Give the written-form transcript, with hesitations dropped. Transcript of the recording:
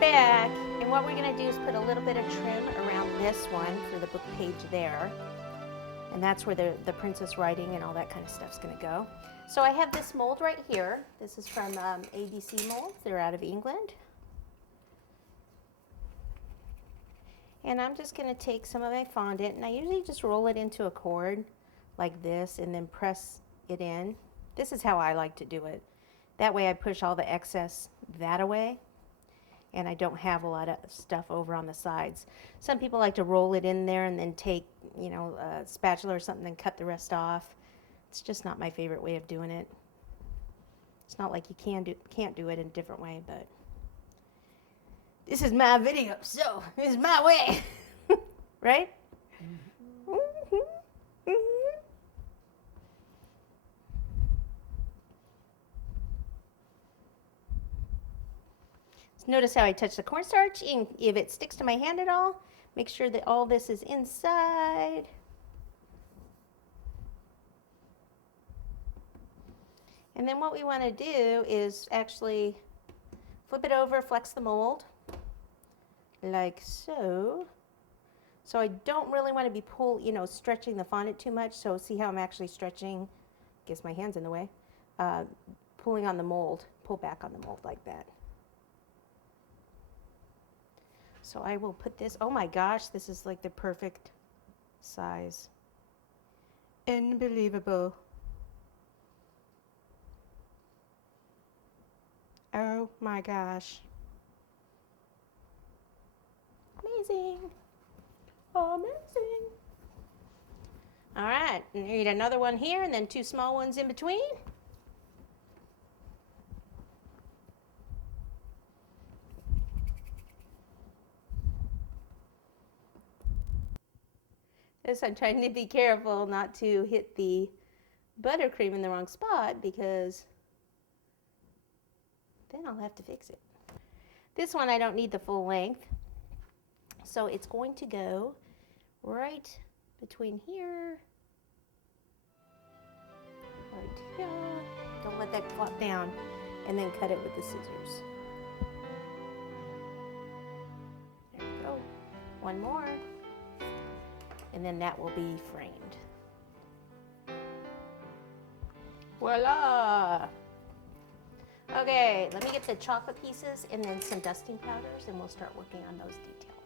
back, and what we're going to do is put a little bit of trim around this one for the book page there, and that's where the princess writing and all that kind of stuff's going to go. So I have this mold right here. This is from ABC Molds. They're out of England. And I'm just going to take some of my fondant, and I usually just roll it into a cord like this and then press it in. This is how I like to do it. That way I push all the excess that away, and I don't have a lot of stuff over on the sides. Some people like to roll it in there and then take, you know, a spatula or something and cut the rest off. It's just not my favorite way of doing it. It's not like you can't do it in a different way, but this is my video, so this is my way, right? Mm-hmm. Mm-hmm. Notice how I touch the cornstarch, and if it sticks to my hand at all, make sure that all this is inside. And then what we want to do is actually flip it over, flex the mold, like so. So I don't really want to be stretching the fondant too much. So see how I'm actually stretching, guess my hand's in the way, pulling on the mold, pull back on the mold like that. So I will put this, oh my gosh, this is like the perfect size. Unbelievable. Oh my gosh. Amazing. Amazing. All right, need another one here and then two small ones in between. This I'm trying to be careful not to hit the buttercream in the wrong spot, because then I'll have to fix it. This one I don't need the full length, so it's going to go right between here, right here. Don't let that flop down, and then cut it with the scissors. There we go. One more, and then that will be framed. Voila! Okay, let me get the chocolate pieces and then some dusting powders, and we'll start working on those details.